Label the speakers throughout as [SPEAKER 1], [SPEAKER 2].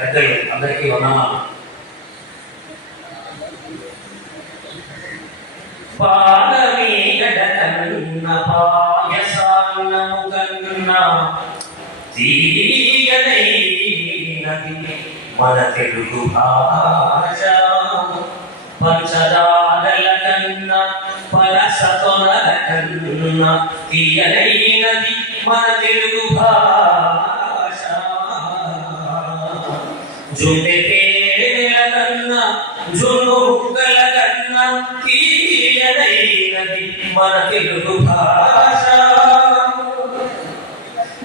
[SPEAKER 1] పెద్దలు అందరికీ వందనాలు. పాలమీగడ కన్న పాయసాన్నము కన్న తీయనైనది మన తెలుగు భాష పంచదారల కన్న పరసతొనల కన్న తీయనైనది మన తెలుగు భాష. జుండె తేనెల కన్నా జున్ను ముక్కల కన్నా తీయనైనది మన తెలుగు భాష.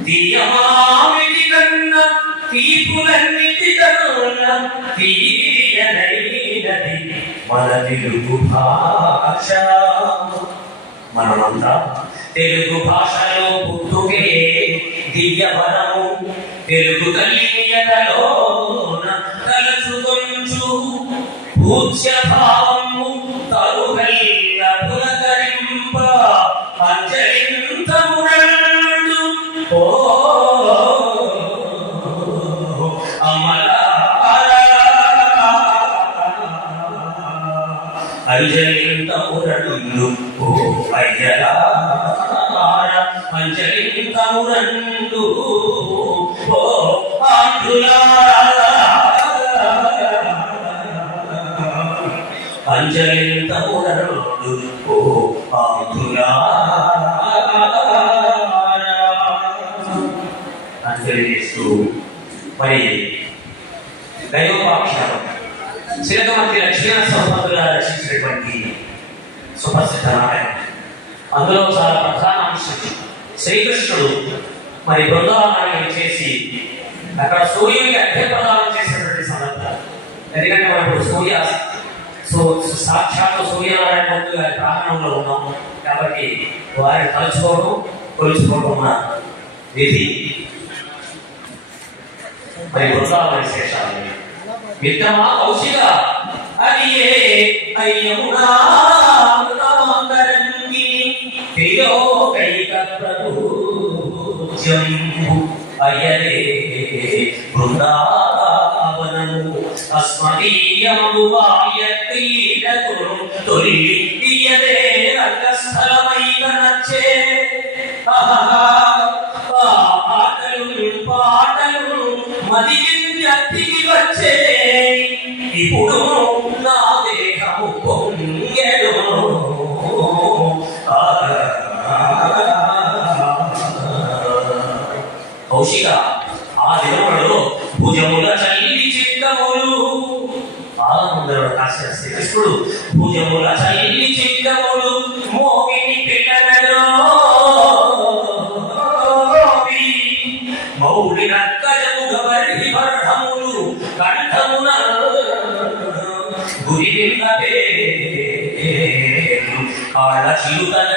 [SPEAKER 1] తీయమామిడి కన్నా తీపులన్నిటి కన్నా తీయనైనది మన తెలుగు భాష. మనమంతా తెలుగు భాషలో పుట్టుకే దివ్యవరము తెలుగు తల్లి ఎదలోన తలచుకొంచు. పూజ్య భావము తరువెల్ల పులకరింప. అంజలింతమురళ్ళు ఓ ఓ అయ్యలార అంజలింతమురళ్ళు ఓ ఆంధ్రులారా ఓ ఆంధ్రులారా అని తెలియజేస్తూ మరి దైవపాక్షరం చిలకమర్తి లక్ష్మణ రచించినటువంటి సుప్రసిద్ధమైన అందులో చాలా ప్రధాన అంశం శ్రీకృష్ణుడు మరి బృందావనాన్ని చేసి అక్కడ సూర్యునికి అర్ఘ్యప్రదానం చేసినటువంటి సందర్భం. ఎందుకంటే మనం ఇప్పుడు సూర్య సో సాక్షాత్తు సూర్యనారాయణ మూర్తి గారి ప్రాంగణంలో ఉన్నాం కాబట్టి వారిని తలుచుకోవడం కొలుచుకోవడం మన విధి. మరి బృందావన విశేషాలు. మిత్రమా కౌశిక? అది ఏ అయ్యమునా ప్రభుత్యంబు అయ్యరే బృందావనము అస్మదీయము వాయత్రీడకు తొలి తీయదే రంగస్థలమై నచ్చే పాటలు పాటలు మదికి వచ్చే ఇప్పుడు నా దేహము కౌశిక ఆ దినములలో భుజముల చల్లి చిత్తములు. ఆనందరుడు కాశ్య శ్రీకృష్ణుడు భుజముల చల్లి చిత్తములు మోగిని పిల్లలలో మౌడి నక్కజము గబరి బర్హములు కంఠమున గురి పేరు. కాళ్ళ చిలుకల